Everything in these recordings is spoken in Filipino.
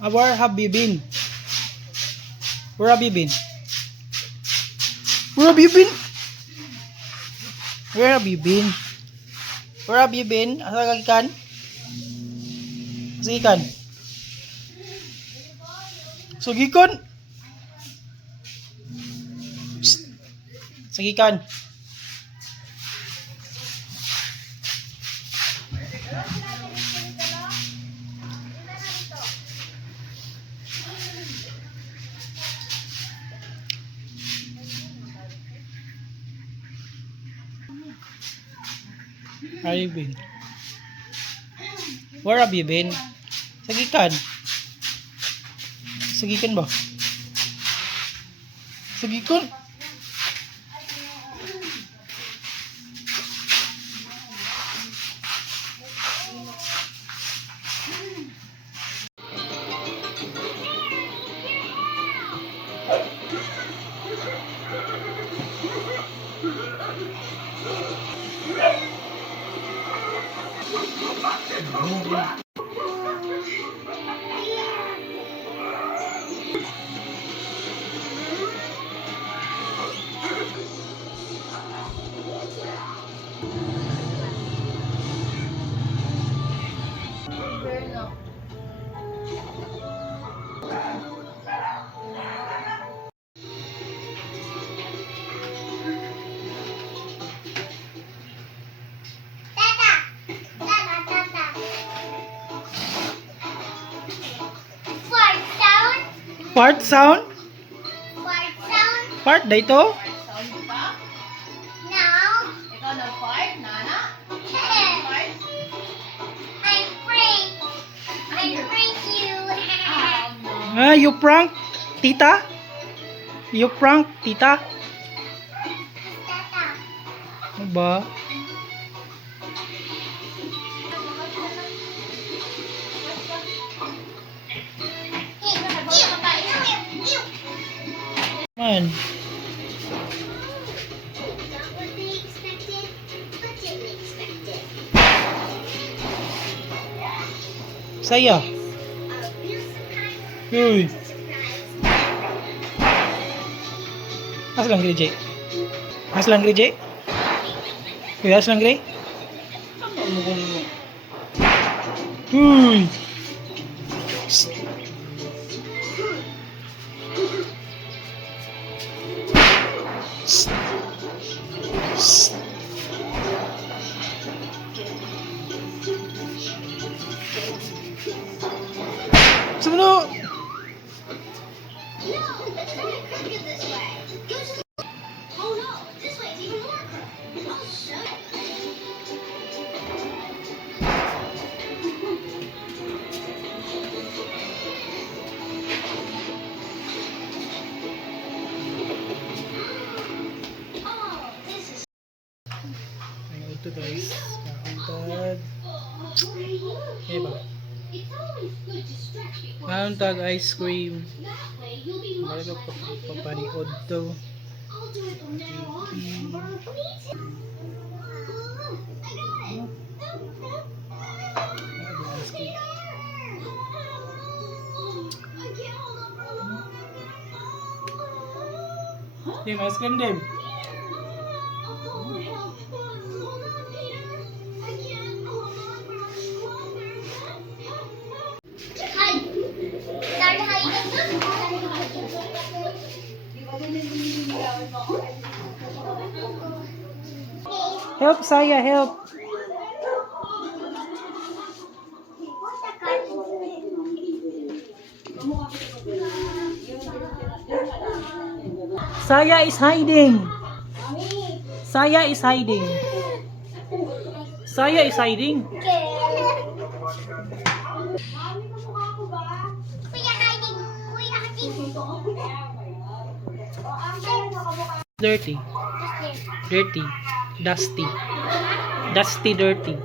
Where have you been? Where have you been? Where have you been? Where have you been? Where have you been? Asa ka gikan? Asa gikan? So gikan? Sa gikan? Where have you been? Where have you been? Sa gikan? Sa gikan ba? Sa gikan? Part sound? Fart sound? Part dito? Sound ka? No. Ikaw ng fart, Nana? Fart? I'm prank. I prank you. No. You prank tita? You prank tita? Tata. Ano ba? Man, Not what they expected, but didn't expect it. saya. A real surprise. Uy, Surprise. aslang gede, Jay. Aslang gede, Jay. Uy, aslang gede. Uy. Semua No, it's not crooked this way. Go to the... Oh no, this way is even more crooked. I'll show you. Oh, this is... Ayan, ito guys. Kauntag. Eh ba? It's always good to stretch before Kauntag ice cream. that way you'll be much Bago more active and papariod to. I'll do it from now on. Me too. I got it. Ice cream. I can't hold on for long. Dim, ice cream dim. I'll call for help. Hold on, Peter. I can't hold on for much longer. Hide. Start hiding. Help saya, help. Saya is hiding. Saya is hiding. Saya is hiding. Kuya hiding. Kuya hiding. Dirty. Dirty. Dusty. Dusty, dirty.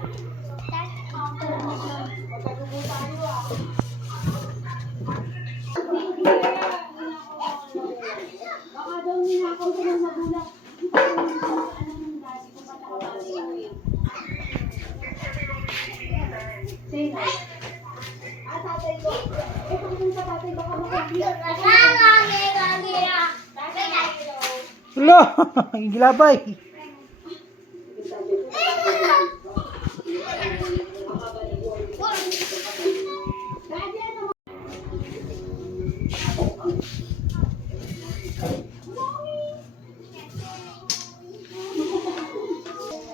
Wala, gilabay.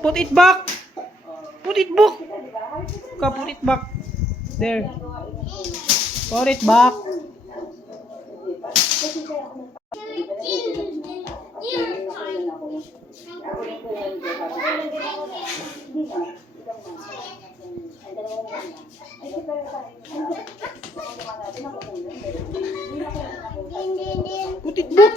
Put it back. Put it back. Put it back. There. Put it back. Put it back.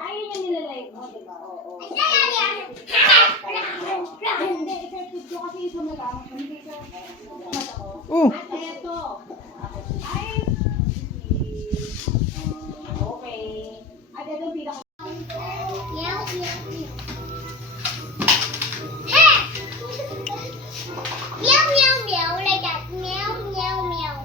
Ayun yung nilalay mo, di ba? Oo. Hindi, effective ko kasi sa magamit. Hindi sa mata ko. Oh. At eto. Ay. Okay. At eto yung pinaka. Meow, meow, meow. Meow, meow, meow. Like that. Meow, meow, meow.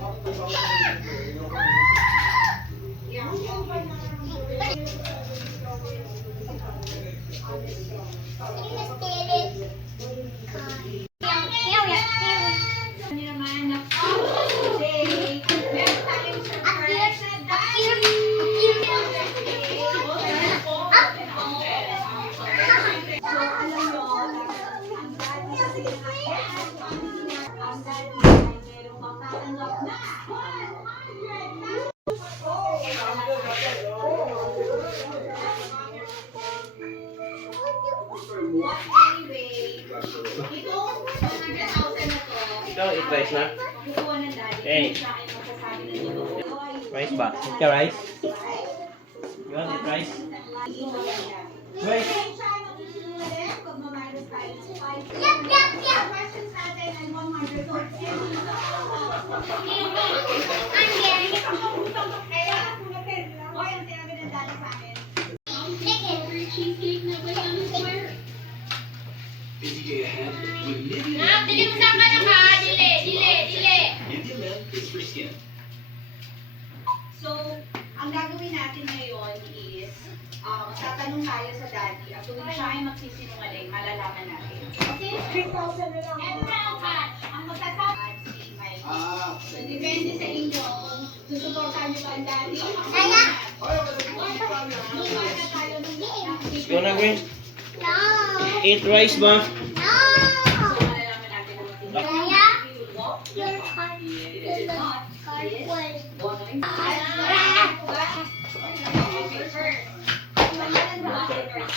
Ikaw, eat rice na? Hey. Rice ba? Eat ka rice? You want eat rice? Rice? Yep, yep, yep. So, ang gagawin natin ngayon is, tatanong tayo sa daddy at kung siya ay magsisinungaling, malalaman natin. Okay? 3,000 na lang. And now, ang magsasabi si Mike. So, depende sa inyo. Susuportahan niyo ba ang daddy? Kaya? Lupa na tayo ng Let's go na, Gwen. No. Eat rice ba? No. malalaman natin ang matindi. Kaya? Your heart is a heart full. Okay, first. Pangalan mo ate first.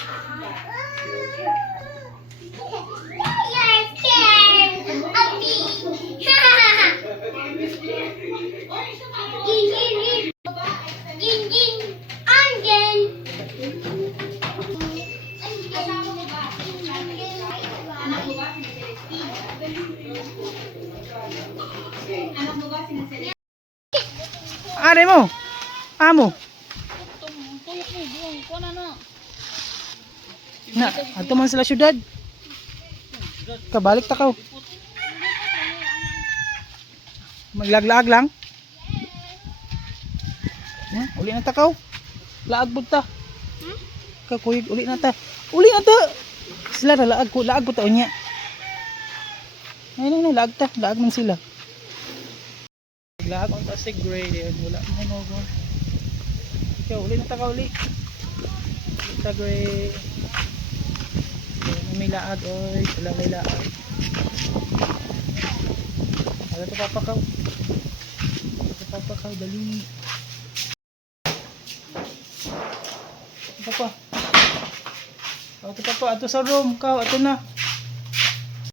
You're scared of me. Gin, gin, gin, angin. Kasama mo ba? Anak mo ba si Celestine? Anak mo ba si Celestine? Are mo. Amo. Na, ato man sila syudad. Kabalik takaw. Maglaglaag lang. Uli na takaw. Laag bud ta. Kakuyig uli na ta. Uli na ta. Sila ra laag ko, laag bud ta unya. Ay na laag ta, laag man sila. Laag on ta si grade, wala man mo. Ikaw uli na takaw uli. Ta grade. May laag oy, sila may laag. Ala to papakaw. Papakaw dali. Papa. Ato sa room, ato na.